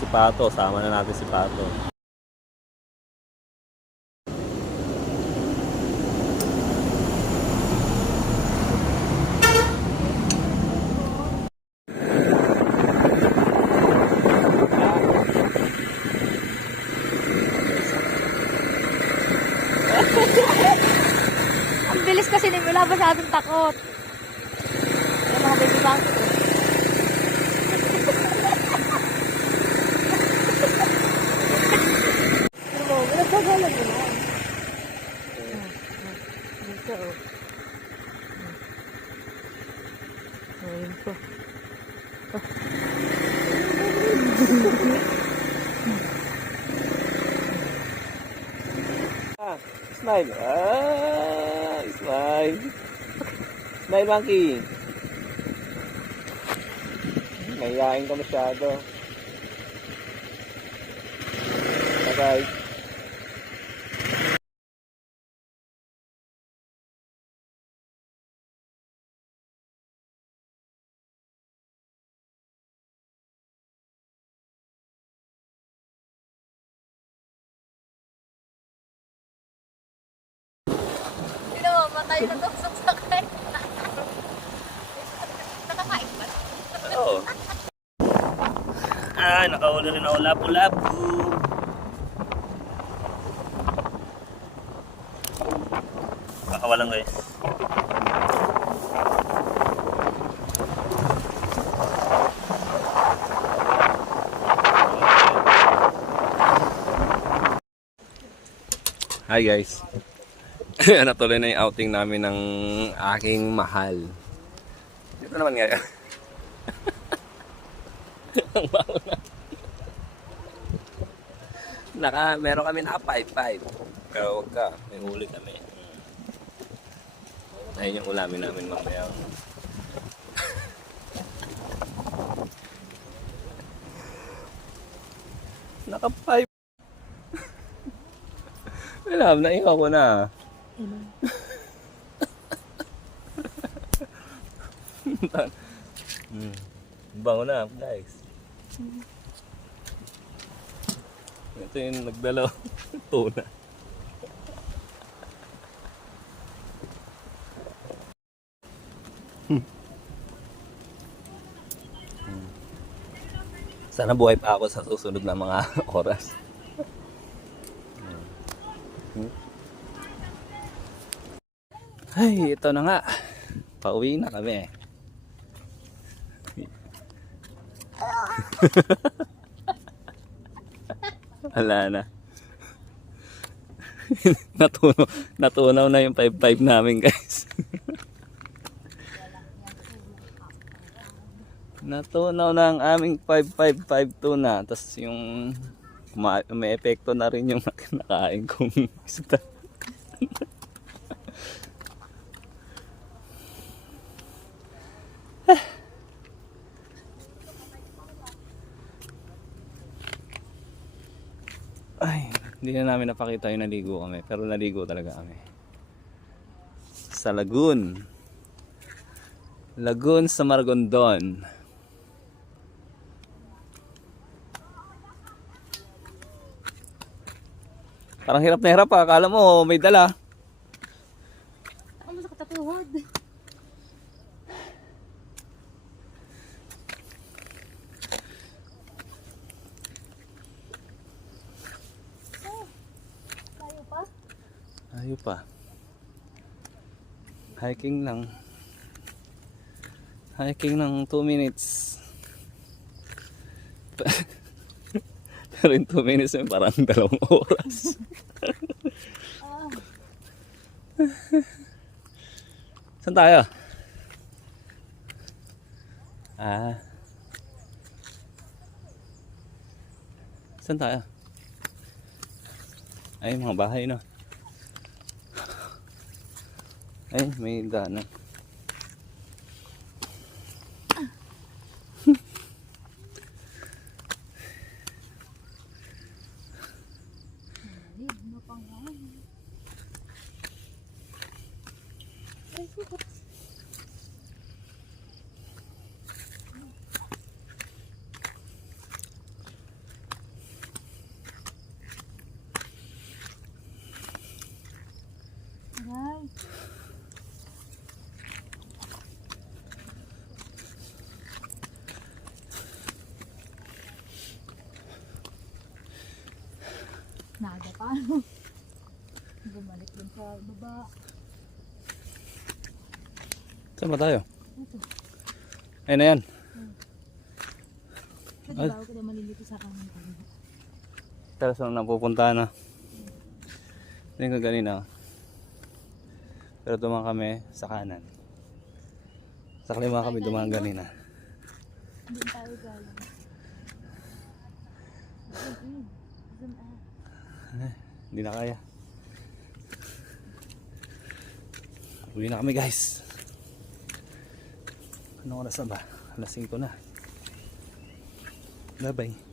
si Pato. Sama na natin si Pato. Ang bilis kasi ni wala masyadong takot. Yung mga baby bank ko. Pero mo, nagkagalag mo na. Dito oh. Ayun po. Smile. Smile. Smile, monkey. Mahihain ka masyado. Bye-bye. Sino, matay na tusok sa kain. Nakakain ba? Oo. Nakahuli rin ako lapu-lapu. Kakawalan ko eh. Hi guys. Natuloy na yung outing namin ng aking mahal. Dito naman ngayon. Ang baho na. Meron kami naka 5-5. Pero wag ka, may huli kami. Ayun yung ulamin namin mamaya. Naka 5. Alam, naihaw ko na. Bango na guys. Ito yung nagdalaw tuna. Sana buhay pa ako sa susunod na mga oras. Ay, ito na nga. Pauwi na kami. Wala na. Natunaw na yung 5-5 namin guys. Natunaw na ang aming 5-5-5 tuna. Tapos yung may epekto na rin yung nakain kong isda. Ay, hindi na namin napakita yung naligo kami. Pero naligo talaga kami. Sa Lagoon. Lagoon sa Margondon. Parang hirap na hirap pa. Akala mo may dala. Ako masakit sa tuhod. Tayo pa? Ayaw pa. Hiking lang. Hiking ng 2 minutes. Pero in 2 minutes may parang 2 oras. Saan tayo? Saan tayo? Ay, mga bahay na. Ay, may daanan. Nice. Naga pa. Bumalik din sa baba. Saan ba tayo? Ito. Ayun na yan. Sa diba ako na malilito sa kanan ko. Pero saan napupunta na? Tingnan ko kanina. Pero dumaan kami sa kanan. Sa kaliwa kami dumaan kanina. Hindi tayo galing. Zoom out. Hindi na kaya. Uwi na kami guys. Anong oras na ba? Alas 5 na. Bye bye.